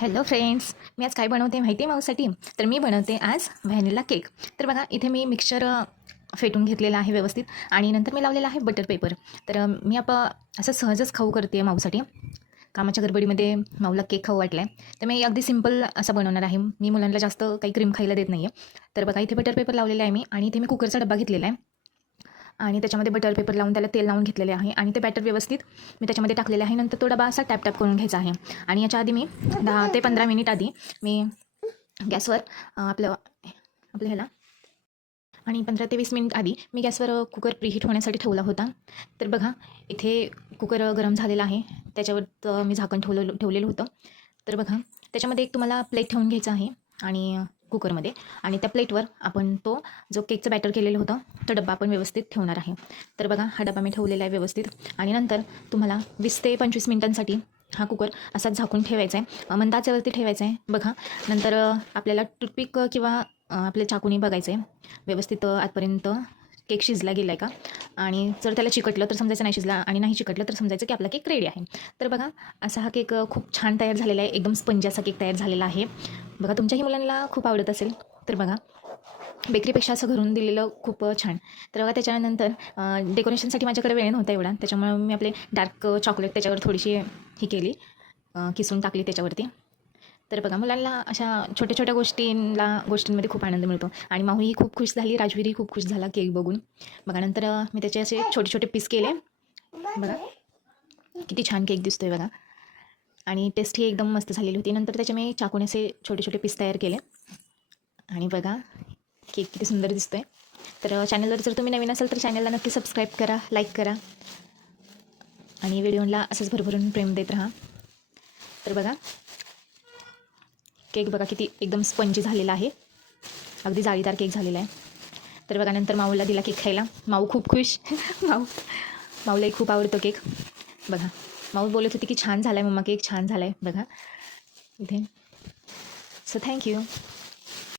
Hello friends, मी आज काय बनवते माहिती आहे माऊसाठी? तर मी बनवते आज व्हॅनिला केक. तर बघा इथे मी मिक्सचर फेटून घेतलेलं आहे व्यवस्थित आणि नंतर मी लावलेला आहे बटर पेपर. तर मी असं सहजच खाऊ करते माऊसाठी. कामाच्या गडबडीमध्ये माऊला केक खाऊ वाटला आहे, तर मी अगदी सिंपल असं बनवणार आहे. मी मुलांना जास्त काही क्रीम खायला देत नाही आहे. तर बघा इथे बटर पेपर लावलेला आहे मी आणि इथे मी कुकरचा डब्बा घेतलेला आहे आणि त्याच्यामध्ये बटर पेपर लावून त्याला तेल लावून घेतलेले आहे आणि ते बॅटर व्यवस्थित मी त्याच्यामध्ये टाकलेले आहे. नंतर तो डबा असा टॅप टॅप करून घ्यायचा आहे आणि याच्या आधी मी 10 ते 15 मिनिट आधी मी गॅसवर आपलं आपलं ह्याला आणि 15 ते 20 मिनिट आधी मी गॅसवर कुकर प्रीहीट होण्यासाठी ठेवला होता. तर बघा इथे कुकर गरम झालेला आहे, त्याच्यावर मी झाकण ठेवलेलं होतं. तर बघा त्याच्यामध्ये एक तुम्हाला प्लेट ठेवून घ्यायचं आहे आणि कुकरमध्ये आणि त्या प्लेटवर आपण तो जो केकचं बॅटर केलेलं होतं तो डब्बा आपण व्यवस्थित ठेवणार आहे. तर बघा हा डबा मी ठेवलेला आहे व्यवस्थित आणि नंतर तुम्हाला 20 ते 25 मिनिटांसाठी हा कुकर असाच झाकून ठेवायचा आहे, मंद आचेवरती ठेवायचा आहे. बघा नंतर आपल्याला टूथपिक किंवा आपल्या चाकूने बघायचं आहे व्यवस्थित आतपर्यंत केक शिजला गेला आहे का, आणि जर त्याला चिकटलं तर समजायचं नाही शिजला आणि नाही चिकटलं तर समजायचं की आपला केक रेडी आहे. तर बघा असा हा केक खूप छान तयार झालेला आहे, एकदम स्पंजी असा केक तयार झालेला आहे. बघा तुमच्याही मुलांना खूप आवडत असेल. तर बघा बेकरीपेक्षा असं घरून दिलेलं खूप छान. तर बघा त्याच्यानंतर डेकोरेशनसाठी माझ्याकडे वेळ नव्हता एवढा, त्याच्यामुळे मी आपले डार्क चॉकलेट त्याच्यावर थोडीशी ही केली, किसून टाकली त्याच्यावरती. तर बघा मुलांना अशा छोट्या छोट्या गोष्टींमध्ये खूप आनंद मिळतो आणि माहूही खूप खुश झाली, राजवीरही खूप खुश झाला केक बघून. बघा नंतर मी त्याचे असे छोटे छोटे पीस केले. बघा किती छान केक दिसतोय बघा आणि टेस्ट ही एकदम मस्त झालेली होती. नंतर त्याचे मी चाकूने असे छोटे छोटे पीस तयार केले आणि बघा केक किती सुंदर दिसतोय. तर चॅनलवर जर तुम्ही नवीन असाल तर चॅनलला नक्की सबस्क्राईब करा, लाईक करा आणि व्हिडिओला असंच भरभरून प्रेम देत राहा. तर बघा केक बघा किती एकदम स्पंजी झालेला आहे, अगदी जाळीदार केक झालेला आहे. तर बघा नंतर माऊला दिला केक खायला, माऊ खूप खुश. माऊलाही खूप आवडतो केक. बघा माऊ बोलत होती की छान झाला आहे मम्मा केक, छान झाला आहे बघा इथे. So thank you.